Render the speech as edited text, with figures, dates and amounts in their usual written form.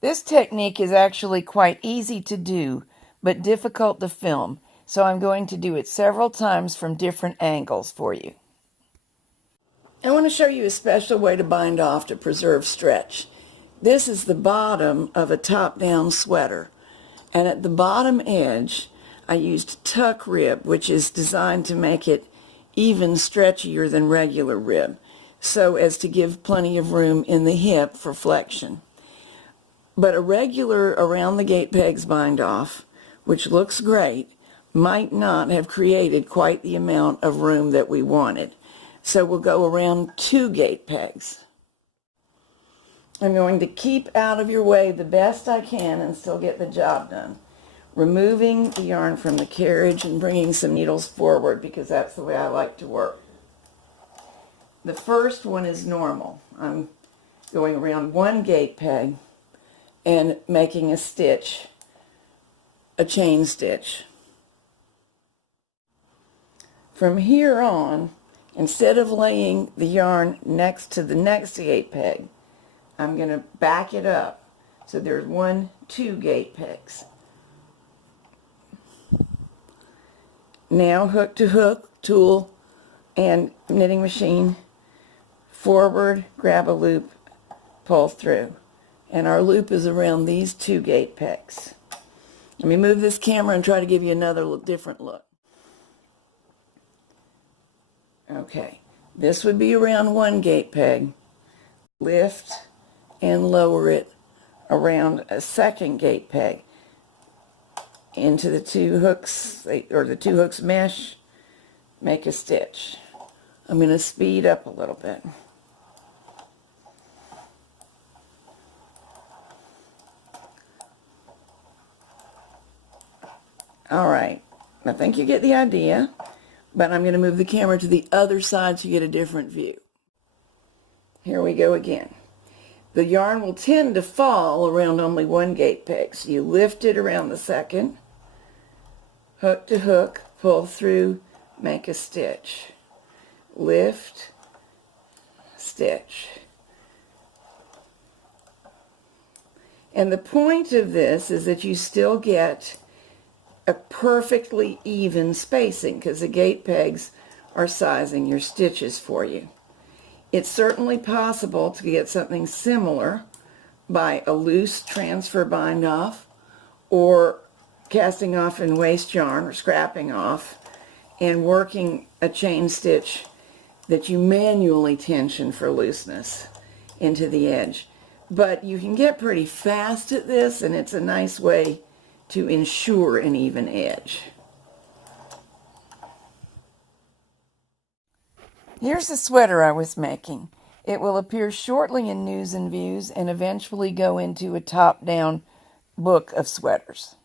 This technique is actually quite easy to do, but difficult to film, so I'm going to do it several times from different angles for you. I want to show you a special way to bind off to preserve stretch. This is the bottom of a top-down sweater, and at the bottom edge I used tuck rib, which is designed to make it even stretchier than regular rib, so as to give plenty of room in the hip for flexion. But a regular around the gate pegs bind off, which looks great, might not have created quite the amount of room that we wanted. So we'll go around 2 gate pegs. I'm going to keep out of your way the best I can and still get the job done. Removing the yarn from the carriage and bringing some needles forward because that's the way I like to work. The first one is normal. I'm going around 1 gate peg and making a stitch, a chain stitch. From here on, instead of laying the yarn next to the next gate peg, I'm going to back it up. So there's 2 gate pegs. Now hook to hook, tool and knitting machine, forward, grab a loop, pull through. And our loop is around these 2 gate pegs. Let me move this camera and try to give you another different look. Okay, this would be around 1 gate peg. Lift and lower it around a 2nd gate peg into the 2 hooks, or the 2 hooks mesh, make a stitch. I'm going to speed up a little bit. All right, I think you get the idea, but I'm going to move the camera to the other side so you get a different view. Here we go again. The yarn will tend to fall around only 1 gate peg, so you lift it around the 2nd, hook to hook, pull through, make a stitch. Lift, stitch. And the point of this is that you still get a perfectly even spacing because the gate pegs are sizing your stitches for you. It's certainly possible to get something similar by a loose transfer bind off or casting off in waste yarn or scrapping off and working a chain stitch that you manually tension for looseness into the edge. But you can get pretty fast at this, and it's a nice way to ensure an even edge. Here's the sweater I was making. It will appear shortly in News and Views and eventually go into a top-down book of sweaters.